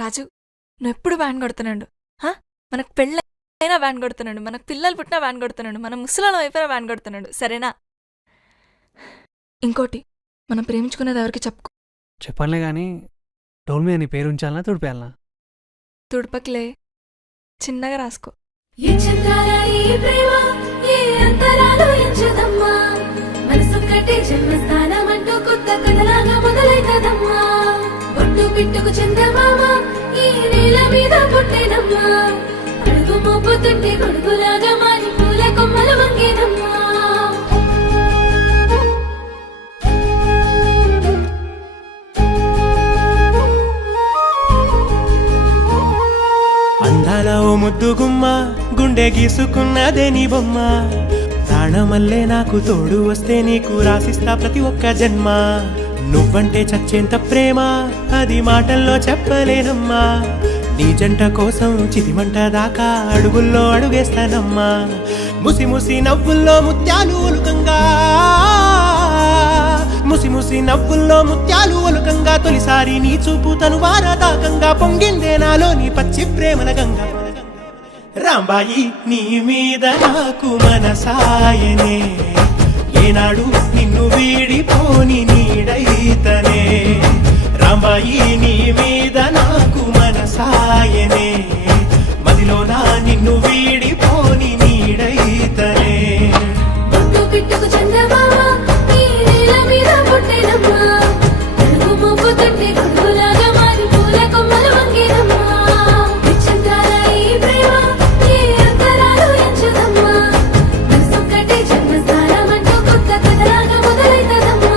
రాజు, నువ్వెప్పుడు వ్యాన్ కొడుతున్నాడు. మనకు పెళ్ళైనా వ్యాన్ కొడుతున్నాడు, మనకు పిల్లలు పుట్టినా వ్యాన్ కొడుతున్నాడు, మన ముసలాలం అయిపోయినా వ్యాన్ కొడుతున్నాడు. సరేనా? ఇంకోటి, మనం ప్రేమించుకునేది ఎవరికి చెప్పుకో. చెప్పనులే కానీ డోల్ మీద నీ పేరు ఉంచాలనా తుడిపేయాలనా? తుడపకిలే, చిన్నగా రాసుకో. పిట్టుకు చందమామ ఈ నేల మీద పుట్టేనమ్మా, అడుగు మోపుతుంటే గొడుగులాగా మారి పూల కొమ్మలు వంగేనమ్మా. అందాల ఓ ముద్దు గుమ్మ, గుండె గీసుకున్నదే నీ బొమ్మ. ప్రాణమల్లే నాకు తోడు వస్తే నీకు రాసిస్తా ప్రతి ఒక్క జన్మ. నువ్వంటే చచ్చేంత ప్రేమ అది మాటల్లో చెప్పలేనమ్మా. నీ జంట కోసం చితిమంట దాకా అడుగుల్లో అడుగేస్తానమ్మా. ముసి ముసి నవ్వుల్లో ముత్యాలు ఒలుకంగా, ముసి ముసి నవ్వుల్లో ముత్యాలు ఒలుకంగా, తొలిసారి నీ చూపు తను వారదాకంగా పొంగిందే నాలో నీ పచ్చి ప్రేమల గంగా. రాంబాయి నీ మీద నాకు మనసాయనే, ఏనాడు నిన్ను వీడిపోని నీడైతనే. రాంబాయి నీ మీద నాకు మనసాయనే, మదిలోనా నిన్ను వీడిపోని నీడైతనే. పిట్టుకు చందమామ ఈ నేల మీద పుట్టేనమ్మా, అడుగు మోపుతుంటే గొడుగులాగా మారి పూల కొమ్మలు వంగేనమ్మా. విచిత్రాల ఈ ప్రేమ ఏ అంతరాలు ఎంచదమ్మా, మనసొక్కటే జన్మస్థానం అంటూ కొత్త కథలాగా మొదలైతదమ్మా.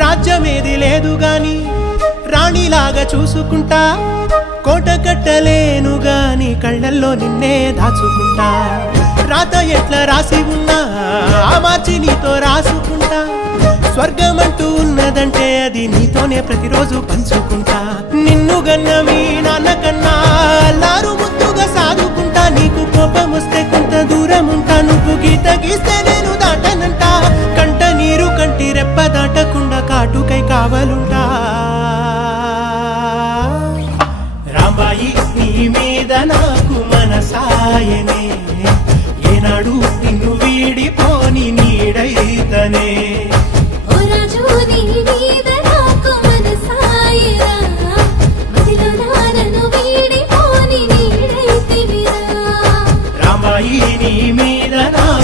రాజ్యమేది లేదు గాని రాణిలాగా చూసుకుంటా, కోట కట్టలేను గాని కళ్ళల్లో నిన్నే దాచుకుంటా. రాత ఎట్లా రాసి ఉన్నా ఆ మార్చి నీతో రాసుకుంటా. స్వర్గమంటూ ఉన్నదంటే అది నీతోనే ప్రతిరోజు పంచుకుంటా. నిన్ను గన్న మీ నాన్న కన్నా అల్లారు ముద్దుగా సాదుకుంటా. నీకు కోపం వస్తే కొంత దూరం ఉంటా, నువ్వు గీత గీస్తే నేను దాటనంటా. కంట నీరు కంటి రెప్ప దాటకుండా కాటుకై కావలుంటా. రాంబాయి నీ మీద నాకు మనసాయనే, ఏనాడు నిన్ను వీడిపోని నీడైతనే. ఓ రాజు నీ మీద నాకు మనసాయరా, మదిలోనా నన్ను వీడిపోని నీడైతివిరా. రాంబాయి నీ మీద నాకు